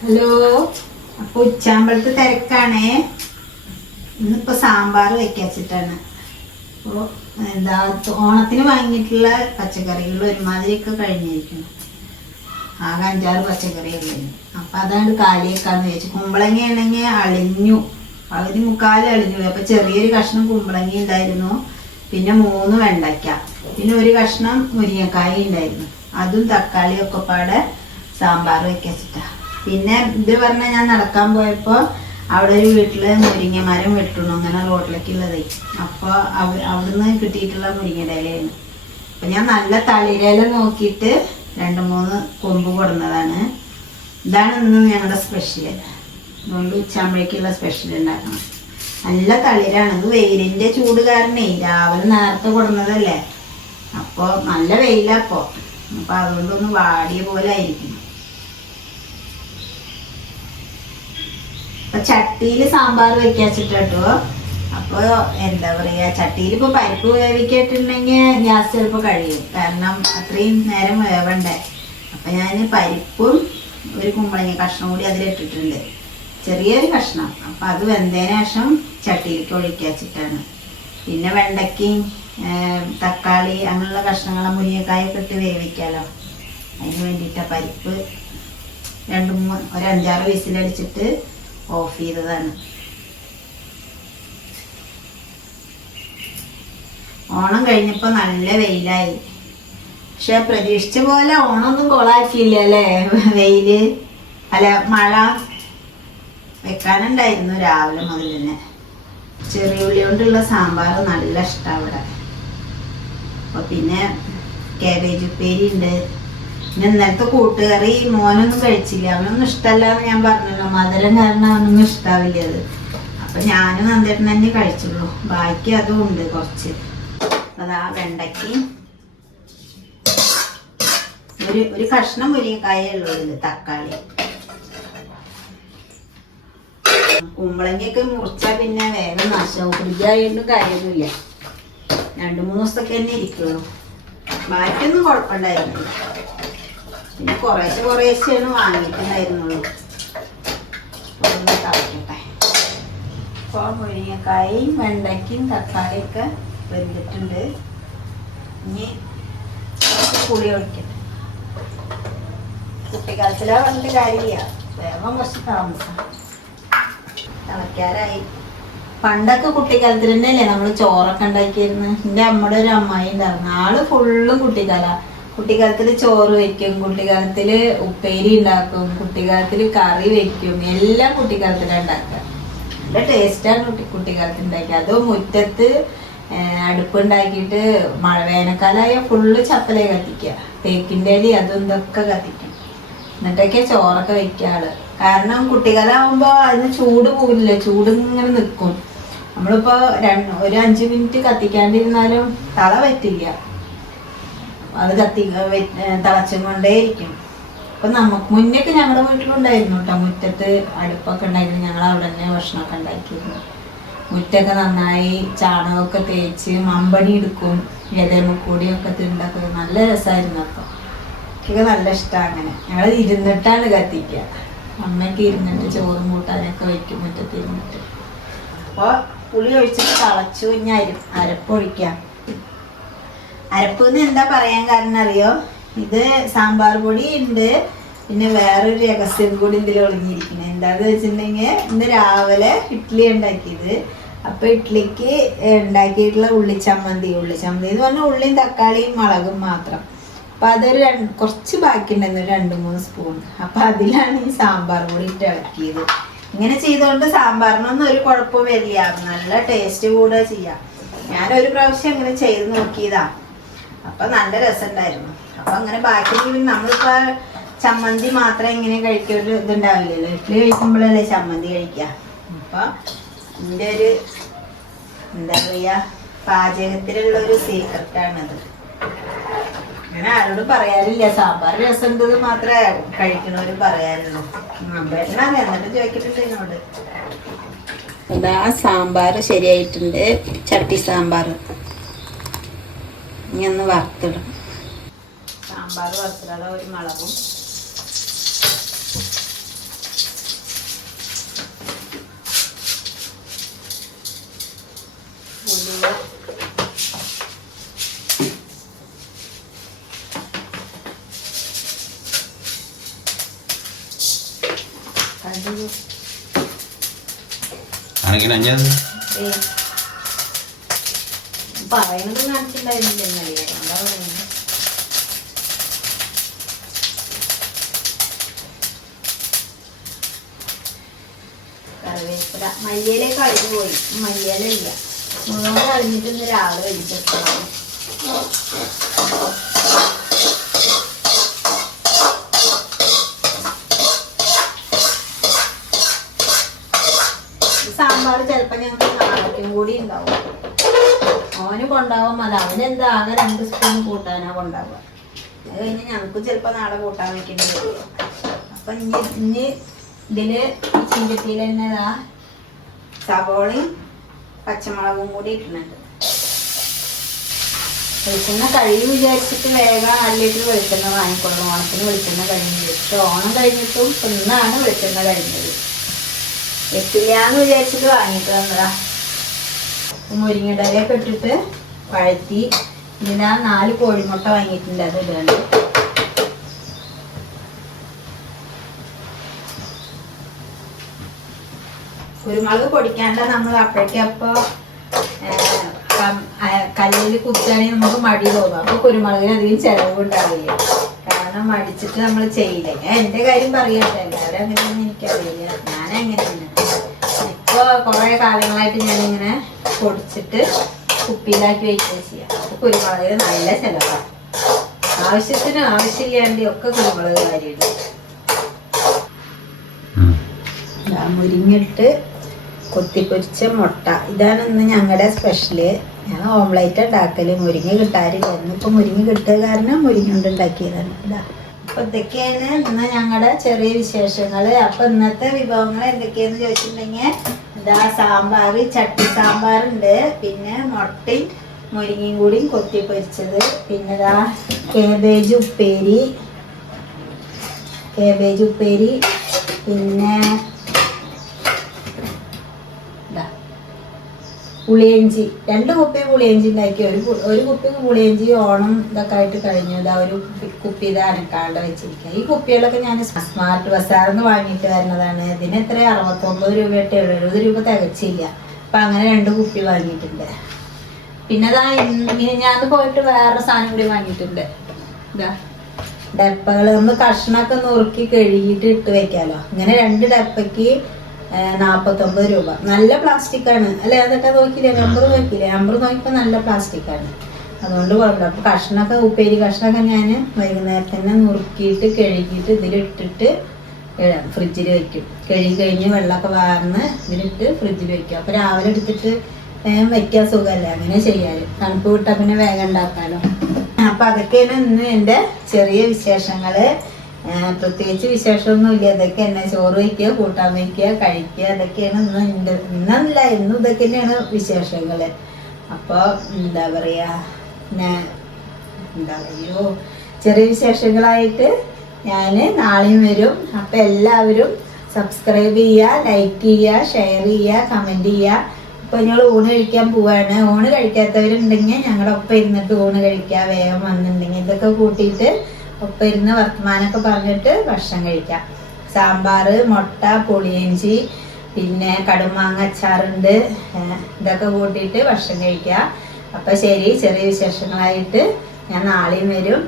Hello. അപ്പൊ ഉച്ചാമ്പളത്ത് തിരക്കാണേ. ഇന്നിപ്പോ സാമ്പാർ വെക്കാച്ചിട്ടാണ് അപ്പോ എന്താ ഓണത്തിന് വാങ്ങിയിട്ടുള്ള പച്ചക്കറികൾ ഒരുമാതിരിയൊക്കെ കഴിഞ്ഞിരിക്കണം ആകെ അഞ്ചാറ് പച്ചക്കറിയല്ലേ അപ്പൊ അതാണ് കാലിയേക്കാന്ന് കുമ്പളങ്ങ ആണെങ്കിൽ അളിഞ്ഞു. പകുതി മുക്കാൽ അളിഞ്ഞു. അപ്പൊ ചെറിയൊരു കഷ്ണം കുമ്പളങ്ങ ഉണ്ടായിരുന്നു. പിന്നെ മൂന്ന് വെണ്ടയ്ക്ക. പിന്നെ ഒരു കഷ്ണം മുരിങ്ങക്കായ ഉണ്ടായിരുന്നു. അതും തക്കാളി ഒക്കെ പാടെ സാമ്പാർ വെച്ചിട്ടാ പിന്നെ ഇത് പറഞ്ഞ ഞാൻ നടക്കാൻ പോയപ്പോൾ അവിടെ ഒരു വീട്ടിൽ മുരിങ്ങ മരം വെട്ടണു അങ്ങനെ റോഡിലേക്കുള്ളതേ അപ്പൊ അവ- അവിടുന്ന് കിട്ടിയിട്ടുള്ള മുരിങ്ങയുടെ അപ്പം ഞാൻ നല്ല തളിരയില നോക്കിയിട്ട് രണ്ട് മൂന്ന് കൊമ്പ് കൊടുന്നതാണ്. ഇതാണ് ഇന്ന് ഞങ്ങളുടെ സ്പെഷ്യൽ അതുകൊണ്ട് ഉച്ചാമ്പഴേക്കുള്ള സ്പെഷ്യൽ ഉണ്ടാക്കണം. നല്ല തളിരാണ്. ഇത് വെയിലിന്റെ ചൂട് കാരണേ രാവിലെ നേരത്തെ കൊടുന്നതല്ലേ? അപ്പോൾ നല്ല വെയിലപ്പോ അപ്പൊ അതുകൊണ്ടൊന്ന് വാടിയ പോലെ ആയിരിക്കും. അപ്പൊ ചട്ടിയിൽ സാമ്പാർ വെക്കാച്ചിട്ടോ അപ്പൊ എന്താ പറയാ ചട്ടിയിൽ ഇപ്പൊ പരിപ്പ് വേവിക്കിട്ടുണ്ടെങ്കിൽ ഗ്യാസ് ചിലപ്പോ കഴിയും. കാരണം അത്രയും നേരം വേവണ്ടേ. അപ്പൊ ഞാൻ പരിപ്പും ഒരു കുമ്പളങ്ങ കഷ്ണം കൂടി അതിലിട്ടിട്ടുണ്ട്. ചെറിയൊരു കഷ്ണം. അപ്പൊ അത് വെന്തതിന് ശേഷം ചട്ടിയിലേക്ക് ഒഴിക്കാച്ചിട്ടാണ് പിന്നെ വെണ്ടയ്ക്കയും തക്കാളി അങ്ങനെയുള്ള കഷ്ണങ്ങളെ മുരിങ്ങക്കായൊക്കെ ഇട്ട് വേവിക്കാലോ. അതിന് വേണ്ടിയിട്ടാ പരിപ്പ് രണ്ട് മൂന്ന് ഒരു അഞ്ചാറ് വിസിലടിച്ചിട്ട് ഓഫ് ചെയ്തതാണ് ഓണം കഴിഞ്ഞപ്പോ നല്ല വെയിലായി. പക്ഷെ പ്രതീക്ഷിച്ച പോലെ ഓണമൊന്നും കൊളാക്കിയില്ല അല്ലേ? വെയിൽ. അല്ല മഴ വെക്കാനുണ്ടായിരുന്നു രാവിലെ മുതൽ തന്നെ. ചെറിയ ഉള്ളി കൊണ്ടുള്ള സാമ്പാർ നല്ല ഇഷ്ടമാണ് ഇവിടെ അപ്പൊ പിന്നെ കാബേജ് ഉപ്പേരി ഉണ്ട്. ഇന്നലത്തെ കൂട്ടുകറി മോനൊന്നും കഴിച്ചില്ല. അവനൊന്നും ഇഷ്ടമല്ല എന്ന് ഞാൻ പറഞ്ഞല്ലോ. മധുരം കാരണം അവനൊന്നും ഇഷ്ടാവില്ല അത്. അപ്പൊ ഞാനും നന്ദേട്ടൻ തന്നെ കഴിച്ചുള്ളൂ. ബാക്കി അതും ഉണ്ട് കുറച്ച്. അതാ വെണ്ടയ്ക്ക് ഒരു ഒരു കഷ്ണം മുരിങ്ങക്കായ ഇത് തക്കാളി. കുമ്പളങ്ങയൊക്കെ മുറിച്ചാൽ പിന്നെ വേഗം നാശം കുടിക്കായിട്ടും കാര്യമൊന്നുമില്ല. രണ്ട് മൂന്ന് ദിവസത്തൊക്കെ തന്നെ ഇരിക്കുള്ളൂ. ബാക്കിയൊന്നും കുഴപ്പമുണ്ടായിരുന്നില്ല. പിന്നെ കുറേശ്ശെ കുറേശ്ശെയാണ് വാങ്ങിയിട്ടുണ്ടായിരുന്നുള്ളൂ. അപ്പോൾ മുരിങ്ങക്കായും വെണ്ടയ്ക്കയും തക്കാളിയൊക്കെ വെന്തിട്ടുണ്ട്. ഇനി പുളി ഒഴിക്കട്ടെ. കുട്ടിക്കാലത്തിലാ പറഞ്ഞിട്ട് കാര്യമില്ല. വേഗം കുറച്ച് താമസം. തിളയ്ക്കാറായി. പണ്ടൊക്കെ കുട്ടിക്കാലത്തിൽ തന്നെയല്ലേ നമ്മൾ ചോറൊക്കെ ഉണ്ടാക്കിയിരുന്നു? എന്റെ അമ്മയുടെ ഒരു അമ്മായി ഉണ്ടായിരുന്നു. ആൾ ഫുള്ളും കുട്ടിക്കാല. കുട്ടിക്കാലത്തിൽ ചോറ് വെക്കും കുട്ടിക്കാലത്തിൽ ഉപ്പേരി ഉണ്ടാക്കും കുട്ടിക്കാലത്തിൽ കറി വെക്കും. എല്ലാം കുട്ടിക്കാലത്തിലാണ് ഉണ്ടാക്കുക. നല്ല ടേസ്റ്റാണ് കുട്ടി കുട്ടിക്കാലത്ത് ഉണ്ടാക്കുക അതോ മുറ്റത്ത് അടുപ്പുണ്ടാക്കിയിട്ട് മഴ വേനൽക്കാലമായ ഫുള്ള് ചപ്പല കത്തിക്കുക. തേക്കിന്റെ ഇല അതും ഇതൊക്കെ കത്തിക്കും. എന്നിട്ടൊക്കെ ചോറൊക്കെ വെക്കാറ് കാരണം കുട്ടിക്കാലാവുമ്പോൾ അതിന് ചൂട് പോകില്ല ചൂട് ഇങ്ങനെ നിൽക്കും. നമ്മളിപ്പോൾ രണ്ട് ഒരു അഞ്ച് മിനിറ്റ് കത്തിക്കാണ്ടിരുന്നാലും തള പറ്റില്ല. അത് കത്തി തിളച്ചും കൊണ്ടേയിരിക്കും. അപ്പൊ നമുക്ക് മുന്നേക്ക് ഞങ്ങളുടെ വീട്ടിലുണ്ടായിരുന്നു കേട്ടോ മുറ്റത്ത് അടുപ്പൊക്കെ ഉണ്ടായിരുന്നു. ഞങ്ങൾ അവിടെ തന്നെ ഭക്ഷണമൊക്കെ ഉണ്ടാക്കിയിരുന്നു. മുറ്റൊക്കെ നന്നായി ചാണകമൊക്കെ തേച്ച് മമ്പണി എടുക്കും. വിതമുക്കൂടിയൊക്കെ തിണ്ടൊക്കെ. നല്ല രസമായിരുന്നു അപ്പോൾ എനിക്ക് നല്ല ഇഷ്ടമാണ് അങ്ങനെ. ഞങ്ങൾ ഇരുന്നിട്ടാണ് കത്തിക്കുക അമ്മയ്ക്ക് ഇരുന്നിട്ട് ചോറും കൂട്ടാനൊക്കെ വയ്ക്കും മുറ്റത്ത് ഇരുന്നിട്ട്. അപ്പോൾ പുളി ഒഴിച്ചിട്ട് തളച്ചു ഇനി അരി അരപ്പൊഴിക്കാം അരപ്പ് എന്ന് എന്താ പറയാൻ കാരണം അറിയോ? ഇത് സാമ്പാർ പൊടി ഉണ്ട് പിന്നെ വേറൊരു രഹസ്യം കൂടി ഇതിൽ ഒളിഞ്ഞിരിക്കുന്നത് എന്താന്ന് വെച്ചിട്ടുണ്ടെങ്കിൽ ഇന്ന് രാവിലെ ഇഡ്ഡലി ഉണ്ടാക്കിയത്. അപ്പൊ ഇഡ്ഡലിക്ക് ഉണ്ടാക്കിയിട്ടുള്ള ഉള്ളിച്ചമ്മന്തി. ഉള്ളിച്ചമ്മന്തി എന്ന് പറഞ്ഞാൽ ഉള്ളിയും തക്കാളിയും മുളകും മാത്രം. അപ്പൊ അതൊരു രണ്ട് കുറച്ച് ബാക്കി ഉണ്ടായിരുന്നു ഒരു രണ്ട് മൂന്ന് സ്പൂൺ. അപ്പൊ അതിലാണ് ഈ സാമ്പാർ പൊടി ഇട്ട് ഇളക്കിയത്. ഇങ്ങനെ ചെയ്തുകൊണ്ട് സാമ്പാറിനൊന്നും ഒരു കുഴപ്പവും വരില്ല. നല്ല ടേസ്റ്റ് കൂടെ ചെയ്യാം. ഞാൻ ഒരു പ്രാവശ്യം ഇങ്ങനെ ചെയ്ത് നോക്കിയതാ. അപ്പൊ നല്ല രസമുണ്ടായിരുന്നു അപ്പൊ അങ്ങനെ ബാക്കി നമ്മളിപ്പോ ചമ്മന്തി മാത്രം ഇങ്ങനെ കഴിക്കുക ഒരു ഇതുണ്ടാവില്ലല്ലോ. ഇഡ്ഡലി കഴിക്കുമ്പോഴല്ലേ ചമ്മന്തി കഴിക്കുക അപ്പൊ ഇതിന്റെ ഒരു എന്താ പറയാ പാചകത്തിലുള്ള ഒരു സീക്രട്ടാണത് അങ്ങനെ ആരോടും പറയാറില്ല സാമ്പാർ രസമുണ്ടെന്ന് മാത്രമേ കഴിക്കണവര് പറയാറുള്ളൂ അമ്പേട്ടനാണ് എന്നിട്ട് ചോദിച്ചിട്ടുണ്ട് എന്നോട്. അതാ സാമ്പാർ ശരിയായിട്ടുണ്ട്. ചട്ടി സാമ്പാർ. ഇനി ഒന്ന് വറുത്തിടും. സാമ്പാർ വറുത്തിടാതെ ഒരു മുളകും. കടുക്. ആണെങ്കിൽ അഞ്ഞത് ഏ പറയുന്നത് കാണിച്ചിട്ടുണ്ടായിരുന്നില്ല ഇന്നലെ. എന്താ പറയുന്നത് കറിവേപ്പില. മല്ലിയിലേക്ക് അഴിഞ്ഞു പോയി. മല്ലിയിലില്ല. മുഴുവൻ അഴിഞ്ഞിട്ട് ഇന്ന് രാവിലെ കഴിച്ചിട്ടുണ്ടാവും സാമ്പാർ ചിലപ്പോൾ ഞങ്ങൾക്ക് നാളേക്കും കൂടി ഉണ്ടാവും. ഓന് കൊണ്ടാവാൻ മതി. അവനെന്താ? ആകെ രണ്ട് സ്പൂൺ കൂട്ടാനാ കൊണ്ടാവുക അത് കഴിഞ്ഞ് ഞങ്ങൾക്ക് ചിലപ്പോൾ നാളെ കൂട്ടാൻ വെക്കേണ്ടി വരും. അപ്പൊ ഇനി ഇനി ഇതിൽ ചീഞ്ചട്ടിയിൽ തന്നെ ഇതാ സവോളയും പച്ചമുളകും കൂടി ഇട്ടിട്ടുണ്ട്. വെളിച്ചെണ്ണ കഴിയും വിചാരിച്ചിട്ട് വേഗം അല്ലേക്ക് വെളിച്ചെണ്ണ വാങ്ങിക്കൊള്ളു ഓണത്തിന് വെളിച്ചെണ്ണ കഴിഞ്ഞു പക്ഷെ ഓണം കഴിഞ്ഞിട്ടും ഇന്നാണ് വെളിച്ചെണ്ണ കഴിഞ്ഞത്. എത്തില്ലാന്ന് വിചാരിച്ചിട്ട് വാങ്ങിയിട്ട് വന്നതാ മുരിങ്ങടലൊക്കെ ഇട്ടിട്ട് വഴറ്റി. ഇതിനാ നാല് കോഴിമുട്ട വാങ്ങിയിട്ടുണ്ട് അത് ഇടുകയാണ് കുരുമുളക് പൊടിക്കാണ്ട നമ്മൾ അപ്പോഴേക്കും അപ്പൊ കല്ലിൽ കുത്തുകയാണെങ്കിൽ നമുക്ക് മടി തോന്നും. അപ്പൊ കുരുമുളകിന് അധികം ചെലവ് ഉണ്ടാവില്ല കാരണം മടിച്ചിട്ട് നമ്മൾ ചെയ്യില്ല. ഞാൻ കാര്യം പറയട്ടെ. എല്ലാവരും അങ്ങനെയൊന്നും എനിക്കറിയില്ല. ഞാൻ കുറെ കാലങ്ങളായിട്ട് ഞാനിങ്ങനെ പൊടിച്ചിട്ട് കുപ്പിയിലാക്കി വയ്ക്കുക ചെയ്യാം. അപ്പൊ കുരുമുളകിന് നല്ല ചിലവാണ് ആവശ്യത്തിന് ആവശ്യമില്ലാണ്ട് ഒക്കെ കുരുമുളക് കാര്യമുണ്ട് മുരിങ്ങിട്ട് കൊത്തിപ്പൊരിച്ച മുട്ട. ഇതാണ് ഇന്ന് ഞങ്ങളുടെ സ്പെഷ്യൽ ഞാൻ ഓംലേറ്റ് ഉണ്ടാക്കൽ മുരിങ്ങ കിട്ടാറില്ല. ഇപ്പൊ മുരിങ്ങ കിട്ടുക കാരണം മുരിങ്ങ കൊണ്ട് ഉണ്ടാക്കിയതാണ് ഇതാ. അപ്പൊ ഇതൊക്കെയാണ് ഇന്ന് ഞങ്ങളുടെ ചെറിയ വിശേഷങ്ങൾ. അപ്പൊ ഇന്നത്തെ വിഭവങ്ങൾ എന്തൊക്കെയാന്ന് ചോദിച്ചിട്ടുണ്ടെങ്കിൽ ഇതാ സാമ്പാർ ചട്ടി സാമ്പാറുണ്ട്. പിന്നെ മുട്ടയും മുരിങ്ങയും കൂടി കൊത്തിപ്പൊരിച്ചത് പിന്നെ ഇതാ കേബേജ് ഉപ്പേരി. കേബേജ് ഉപ്പേരി. പിന്നെ പുളിയഞ്ചി രണ്ട് കുപ്പി പുളിയഞ്ചി ഉണ്ടാക്കി. ഒരു ഒരു കുപ്പി പുളിയഞ്ചി ഓണം ഇതൊക്കെ ആയിട്ട് കഴിഞ്ഞു. ഇതാ ഒരു കുപ്പി- ഇത് അനക്കാണ്ട് വെച്ചിരിക്കുക ഈ കുപ്പികളൊക്കെ ഞാൻ സ്മാർട്ട് ബസാറിന്ന് വാങ്ങിയിട്ട് വരുന്നതാണ്. ഇതിന് എത്ര? അറുപത്തൊമ്പത് രൂപ ഇട്ട് എഴുപത് രൂപ തികച്ചില്ല. അപ്പൊ അങ്ങനെ രണ്ട് കുപ്പി വാങ്ങിയിട്ടുണ്ട്. പിന്നെ അതാ ഞാൻ പോയിട്ട് വേറെ സാധനം കൂടി വാങ്ങിയിട്ടുണ്ട്. ഇതാ. ഡപ്പകൾ നമ്മൾ കഷ്ണമൊക്കെ നുറുക്കി കഴുകിയിട്ട് ഇട്ട് വെക്കാലോ. ഇങ്ങനെ രണ്ട് ഡപ്പയ്ക്ക് നാൽപ്പത്തൊമ്പത് രൂപ. നല്ല പ്ലാസ്റ്റിക് ആണ്. അല്ലെ? അതൊക്കെ നോക്കിയില്ലേ? നമ്പർ നോക്കിയില്ലേ? നമ്പർ നോക്കിയപ്പോൾ നല്ല പ്ലാസ്റ്റിക് ആണ്. അതുകൊണ്ട് കുഴപ്പമില്ല. അപ്പോൾ കഷ്ണമൊക്കെ ഉപ്പേരി കഷ്ണമൊക്കെ ഞാൻ വൈകുന്നേരം തന്നെ നുറുക്കിയിട്ട് കഴുകിയിട്ട് ഇതിലിട്ടിട്ട് ഫ്രിഡ്ജിൽ വെക്കും. കഴുകി കഴിഞ്ഞ് വെള്ളമൊക്കെ വാർന്ന് ഇതിലിട്ട് ഫ്രിഡ്ജിൽ വെക്കും. അപ്പോൾ രാവിലെ എടുത്തിട്ട് വേഗം വെക്കാൻ സുഖമല്ലേ? അങ്ങനെ ചെയ്യാറ് തണുപ്പ് വിട്ടാൽ പിന്നെ വേഗം ഉണ്ടാക്കാലോ. അപ്പം അതൊക്കെയാണ് ഇന്ന് എന്റെ ചെറിയ വിശേഷങ്ങൾ. ആ, പ്രത്യേകിച്ച് വിശേഷമൊന്നുമില്ല. ഇതൊക്കെ തന്നെ ചോറ് വയ്ക്കുക കൂട്ടാൻ വയ്ക്കുക കഴിക്കുക അതൊക്കെയാണ് ഇന്ന് എന്റെ ഇന്നല്ല ഇന്നും ഇതൊക്കെ തന്നെയാണ് വിശേഷങ്ങൾ. അപ്പോൾ എന്താ പറയാ ഞാൻ എന്താ അയ്യോ ചെറിയ വിശേഷങ്ങളായിട്ട് ഞാൻ നാളെയും വരും. അപ്പം എല്ലാവരും സബ്സ്ക്രൈബ് ചെയ്യുക ലൈക്ക് ചെയ്യുക ഷെയർ ചെയ്യുക കമന്റ് ചെയ്യുക. ഇപ്പൊ ഞങ്ങൾ ഊണ് കഴിക്കാൻ പോവാണ്. ഊണ് കഴിക്കാത്തവരുണ്ടെങ്കിൽ ഞങ്ങളുടെ ഒപ്പം ഇരുന്നിട്ട് ഊണ് കഴിക്കുക. വേഗം വന്നിട്ടുണ്ടെങ്കിൽ ഇതൊക്കെ കൂട്ടിയിട്ട് ഒപ്പം ഇരുന്ന് വർത്തമാനമൊക്കെ പറഞ്ഞിട്ട് ഭക്ഷണം കഴിക്കാം. സാമ്പാർ മുട്ട പുളിയഞ്ചി പിന്നെ കടുമാങ്ങ അച്ചാറുണ്ട്. ഇതൊക്കെ കൂട്ടിയിട്ട് ഭക്ഷണം കഴിക്കുക അപ്പം ശരി ചെറിയ വിശേഷങ്ങളായിട്ട് ഞാൻ നാളെയും വരും.